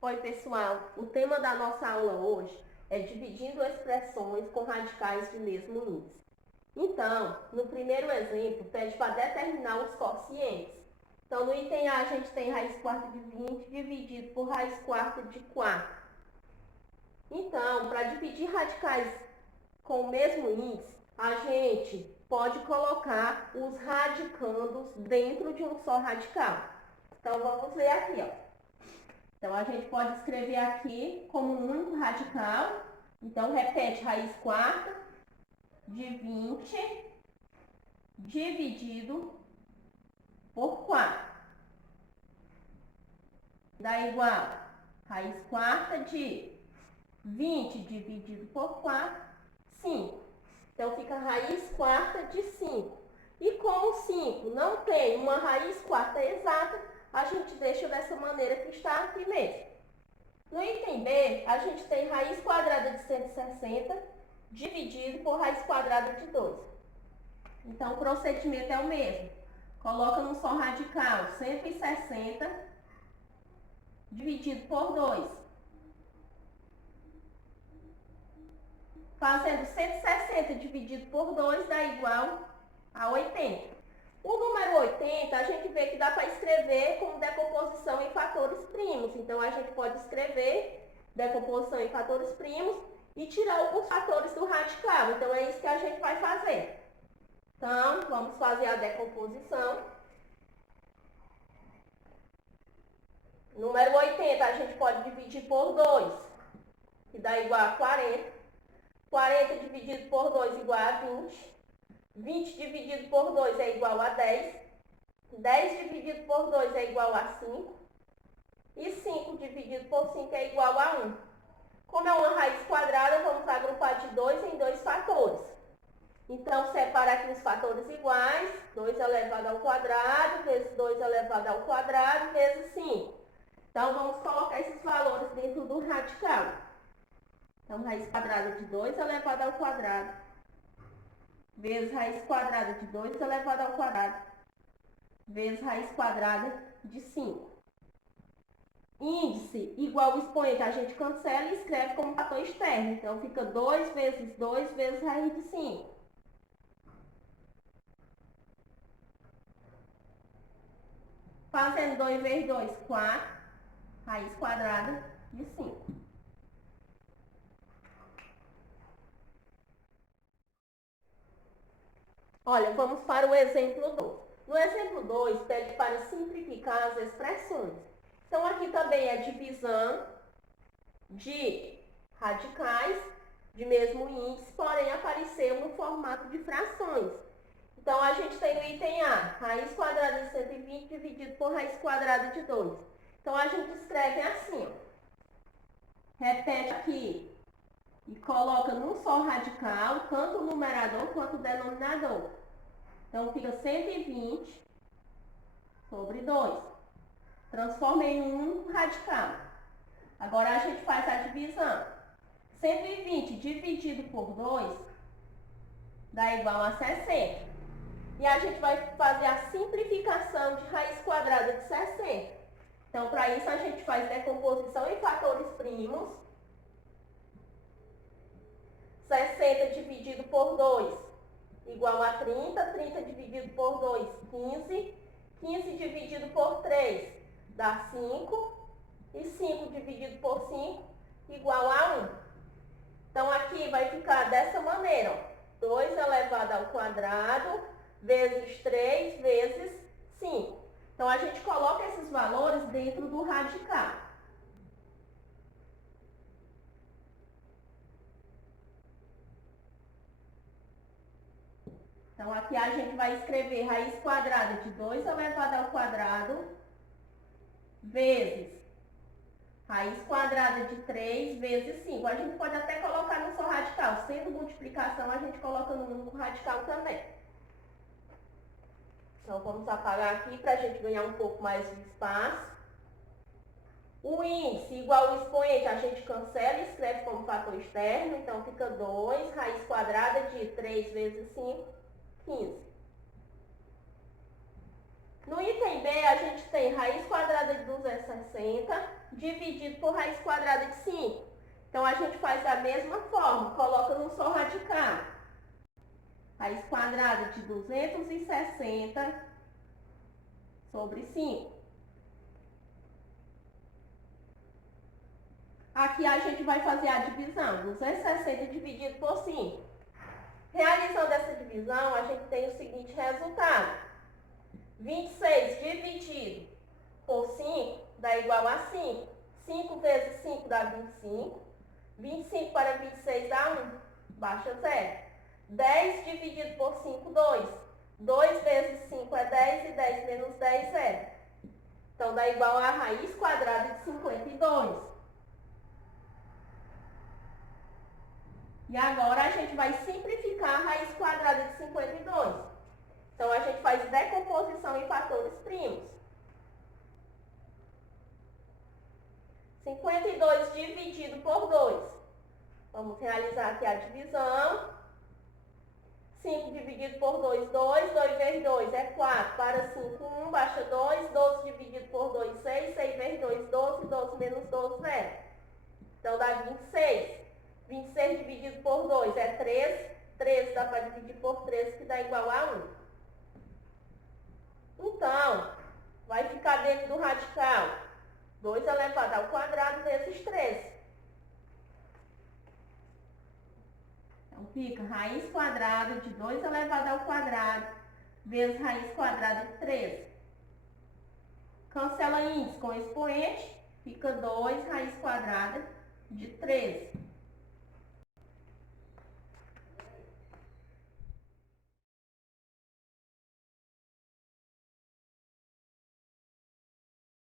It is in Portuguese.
Oi, pessoal. O tema da nossa aula hoje é dividindo expressões com radicais de mesmo índice. Então, no primeiro exemplo, pede para determinar os quocientes. Então, no item A, a gente tem raiz quarta de 20 dividido por raiz quarta de 4. Então, para dividir radicais com o mesmo índice, a gente pode colocar os radicandos dentro de um só radical. Então, vamos ver aqui, ó. Então, a gente pode escrever aqui como um único radical. Então, repete raiz quarta de 20 dividido por 4. Dá igual raiz quarta de 20 dividido por 4, 5. Então, fica raiz quarta de 5. E como 5 não tem uma raiz quarta exata, a gente deixa dessa maneira que está aqui mesmo. No item B, a gente tem raiz quadrada de 160 dividido por raiz quadrada de 2. Então, o procedimento é o mesmo. Coloca num só radical 160 dividido por 2. Fazendo 160 dividido por 2 dá igual a 80. O número 80, a gente vê que dá para escrever como decomposição em fatores primos. Então, a gente pode escrever decomposição em fatores primos e tirar alguns fatores do radical. Então, é isso que a gente vai fazer. Então, vamos fazer a decomposição. Número 80, a gente pode dividir por 2, que dá igual a 40. 40 dividido por 2 igual a 20. 20 dividido por 2 é igual a 10. 10 dividido por 2 é igual a 5. E 5 dividido por 5 é igual a 1. Como é uma raiz quadrada, vamos agrupar de 2 em 2 fatores. Então, separa aqui os fatores iguais. 2 elevado ao quadrado, vezes 2 elevado ao quadrado, vezes 5. Então, vamos colocar esses valores dentro do radical. Então, raiz quadrada de 2 elevado ao quadrado, vezes raiz quadrada de 2 elevado ao quadrado, vezes raiz quadrada de 5. Índice igual ao expoente, a gente cancela e escreve como fator externo. Então, fica 2 vezes 2 vezes raiz de 5. Fazendo 2 vezes 2, 4, raiz quadrada de 5. Olha, vamos para o exemplo 2. No exemplo 2, pede para simplificar as expressões. Então, aqui também é divisão de radicais de mesmo índice, porém apareceu no formato de frações. Então, a gente tem no item A, raiz quadrada de 120 dividido por raiz quadrada de 2. Então, a gente escreve assim, ó. Repete aqui e coloca num só radical, tanto o numerador quanto o denominador. Então, fica 120 sobre 2. Transforma em um radical. Agora, a gente faz a divisão. 120 dividido por 2 dá igual a 60. E a gente vai fazer a simplificação de raiz quadrada de 60. Então, para isso, a gente faz decomposição em fatores primos. 60 dividido por 2 igual a 30. 30 dividido por 2, 15. 15 dividido por 3 dá 5. E 5 dividido por 5 igual a 1. Então, aqui vai ficar dessa maneira, ó. 2 elevado ao quadrado vezes 3 vezes 5. Então, a gente coloca esses valores dentro do radical. Então, aqui a gente vai escrever raiz quadrada de 2 elevado ao quadrado vezes raiz quadrada de 3 vezes 5. A gente pode até colocar no só radical. Sendo multiplicação, a gente coloca no único radical também. Então, vamos apagar aqui para a gente ganhar um pouco mais de espaço. O índice igual ao expoente, a gente cancela e escreve como fator externo. Então, fica 2, raiz quadrada de 3 vezes 5, 15. No item B, a gente tem raiz quadrada de 260 dividido por raiz quadrada de 5. Então, a gente faz da mesma forma, coloca num só radical. Raiz quadrada de 260 sobre 5. Aqui a gente vai fazer a divisão, 260 dividido por 5. Realizando essa divisão, a gente tem o seguinte resultado. 26 dividido por 5 dá igual a 5. 5 vezes 5 dá 25. 25 para 26 dá 1. Baixa 0. 10 dividido por 5, 2. 2 vezes 5 é 10 e 10 menos 10, 0. Então, dá igual a raiz quadrada de 52. E agora a gente vai simplificar a raiz quadrada de 52. Então, a gente faz decomposição em fatores primos. 52 dividido por 2. Vamos realizar aqui a divisão. 5 dividido por 2, 2. 2 vezes 2 é 4. Para 5, 1. Baixa 2. 12 dividido por 2, 6. 6 vezes 2, 12. 12 menos 12, 0. Então, dá 26. 26 dividido por 2 é 13. 13 dá para dividir por 13, que dá igual a 1. Então, vai ficar dentro do radical 2 elevado ao quadrado vezes 13. Então, fica raiz quadrada de 2 elevado ao quadrado vezes raiz quadrada de 13. Cancela índice com expoente, fica 2 raiz quadrada de 13.